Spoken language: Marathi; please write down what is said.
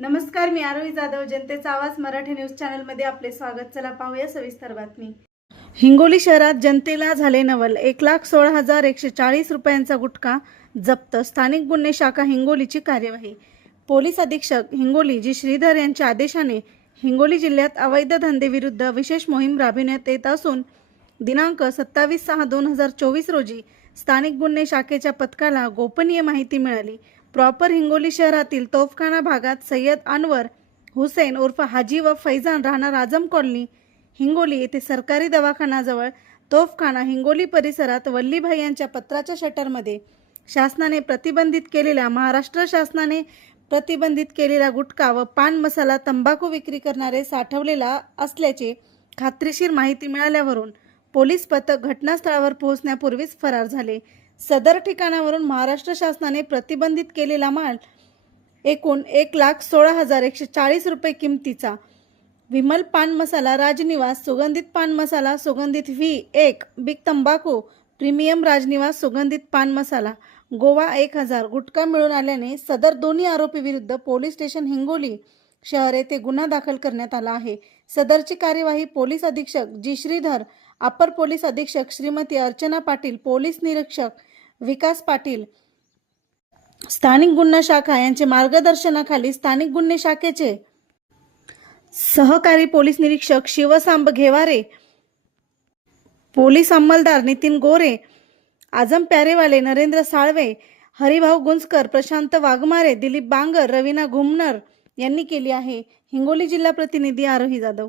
नमस्कार मी आरोही जाधव जनतेचा आवाज मराठी न्यूज चॅनलमध्ये आपले स्वागत. चला पाहूया सविस्तर बातमी. हिंगोली शहरात जनतेला झाले नवल. एक लाख सोळा हजार एकशे चाळीस रुपयांचा गुटखा जप्त. स्थानिक गुन्हे शाखा हिंगोलीची कार्यवाही. पोलीस अधीक्षक हिंगोली जी श्रीधर यांच्या आदेशाने हिंगोली जिल्ह्यात अवैध धंदेविरुद्ध विशेष मोहीम राबविण्यात येत असून दिनांक सत्तावीस सहा दोन हजार चोवीस रोजी स्थानिक गुन्हे शाखेच्या पथकाला गोपनीय माहिती मिळाली. प्रॉपर हिंगोली शहरातील तोफखाना भागात सय्यद अनवर हुसेन उर्फ हाजी व फैजान राहणार आझम कॉलनी हिंगोली येथे सरकारी दवाखानाजवळ तोफखाना हिंगोली परिसरात वल्लीभाई यांच्या पत्राच्या शटरमध्ये शासनाने प्रतिबंधित केलेल्या महाराष्ट्र शासनाने प्रतिबंधित केलेला गुटखा व पान मसाला तंबाखू विक्री करणारे साठवलेला असल्याचे खात्रीशीर माहिती मिळाल्यावरून पोलीस पथक घटनास्थळावर पोहोचण्यापूर्वीच फरार झाले. सदर ठिकाणावरून महाराष्ट्र शासनाने प्रतिबंधित केलेला माल एकूण एक लाख सोळा हजार एकशे चाळीस रुपये किमतीचा. विमल पान मसाला राजनिवास सुगंधित पान मसाला सुगंधित व्ही एक बिग तंबाखू प्रीमियम राजनिवास सुगंधित पान मसाला गोवा एक हजार गुटखा मिळून आल्याने सदर दोन्ही आरोपीविरुद्ध पोलीस स्टेशन हिंगोली शहर येथे गुन्हा दाखल करण्यात आला आहे. सदरची कार्यवाही पोलीस अधीक्षक जी. श्रीधर अपर पोलीस अधीक्षक श्रीमती अर्चना पाटील पोलीस निरीक्षक विकास पाटील स्थानिक गुन्हा शाखा यांचे मार्गदर्शनाखाली स्थानिक गुन्हे शाखेचे सहकारी पोलीस निरीक्षक शिवसांब घेवारे पोलीस अंमलदार नितीन गोरे आजम प्यारेवाले नरेंद्र साळवे हरिभाऊ गुंजकर प्रशांत वाघमारे दिलीप बांगर रवीना घुमनर यांनी केली आहे. हिंगोली जिल्हा प्रतिनिधी आरोही जाधव.